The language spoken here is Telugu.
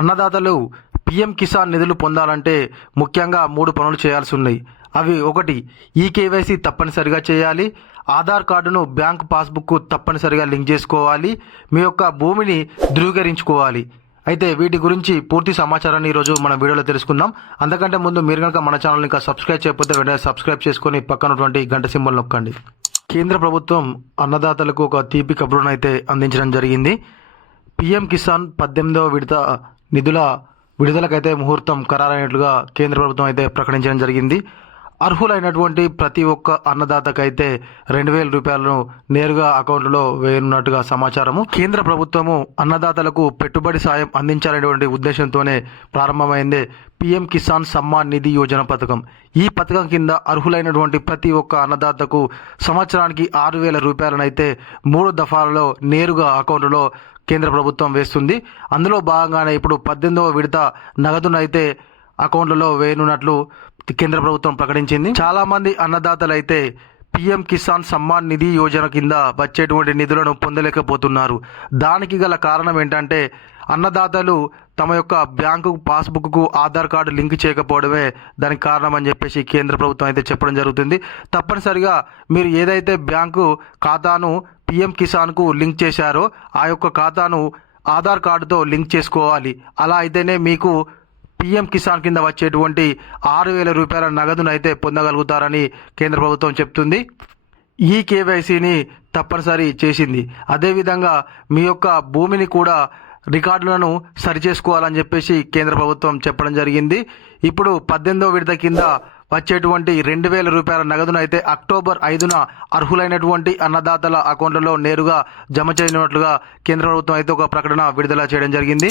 అన్నదాతలు పిఎం కిసాన్ నిధులు పొందాలంటే ముఖ్యంగా మూడు పనులు చేయాల్సి ఉన్నాయి అవి ఒకటి ఈ కేవైసీ తప్పనిసరిగా చేయాలి. ఆధార్ కార్డును బ్యాంక్ పాస్బుక్ తప్పనిసరిగా లింక్ చేసుకోవాలి. మీ యొక్క భూమిని ధృవీకరించుకోవాలి. అయితే వీటి గురించి పూర్తి సమాచారాన్ని ఈరోజు మన వీడియోలో తెలుసుకుందాం. అందుకంటే ముందు మీరు కనుక మన ఛానల్ ఇంకా సబ్స్క్రైబ్ చేయకపోతే వెంటనే సబ్స్క్రైబ్ చేసుకొని పక్కనటువంటి గంట సింబల్ నొక్కండి. కేంద్ర ప్రభుత్వం అన్నదాతలకు ఒక తీపి కబురునైతే అందించడం జరిగింది. పిఎం కిసాన్ పద్దెనిమిదవ విడత నిధుల విడుదలకైతే ముహూర్తం ఖరారైనట్లుగా కేంద్ర ప్రభుత్వం అయితే ప్రకటించడం జరిగింది. అర్హులైనటువంటి ప్రతి ఒక్క అన్నదాతకైతే రెండు వేల రూపాయలను నేరుగా అకౌంట్లో వేయనున్నట్టుగా సమాచారము. కేంద్ర ప్రభుత్వము అన్నదాతలకు పెట్టుబడి సాయం అందించాలనేటువంటి ఉద్దేశంతోనే ప్రారంభమైంది పిఎం కిసాన్ సమ్మాన్ నిధి యోజన పథకం. ఈ పథకం కింద అర్హులైనటువంటి ప్రతి ఒక్క అన్నదాతకు సంవత్సరానికి ఆరు వేల రూపాయలనైతే మూడు దఫాలలో నేరుగా అకౌంట్లో కేంద్ర ప్రభుత్వం వేస్తుంది. అందులో భాగంగానే ఇప్పుడు పద్దెనిమిదవ విడత నగదునైతే అకౌంట్లలో వేయనున్నట్లు కేంద్ర ప్రభుత్వం ప్రకటించింది. చాలా మంది అన్నదాతలు అయితే పిఎం కిసాన్ సమ్మాన్ నిధి యోజన కింద వచ్చేటువంటి నిధులను పొందలేకపోతున్నారు. దానికి గల కారణం ఏంటంటే అన్నదాతలు తమ యొక్క bank passbook Aadhaar card link చేయకపోవడమే దానికి కారణం అని చెప్పేసి కేంద్ర ప్రభుత్వం అయితే చెప్పడం జరుగుతుంది. తప్పనిసరిగా మీరు ఏదైతే బ్యాంకు ఖాతాను పిఎం కిసాన్కు లింక్ చేశారో ఆ యొక్క ఖాతాను ఆధార్ కార్డుతో లింక్ చేసుకోవాలి. అలా అయితేనే మీకు పీఎం కిసాన్ కింద వచ్చేటువంటి ఆరు వేల రూపాయల నగదును అయితే పొందగలుగుతారని కేంద్ర ప్రభుత్వం చెప్తుంది. ఈ కేవైసీని తప్పనిసరి చేసింది. అదేవిధంగా మీ యొక్క భూమిని కూడా రికార్డులను సరిచేసుకోవాలని చెప్పేసి కేంద్ర ప్రభుత్వం చెప్పడం జరిగింది. ఇప్పుడు పద్దెనిమిదో విడత కింద వచ్చేటువంటి రెండు వేల రూపాయల నగదును అయితే అక్టోబర్ ఐదున అర్హులైనటువంటి అన్నదాతల అకౌంట్లలో నేరుగా జమ చేయనున్నట్లుగా కేంద్ర ప్రభుత్వం అయితే ఒక ప్రకటన విడుదల చేయడం జరిగింది.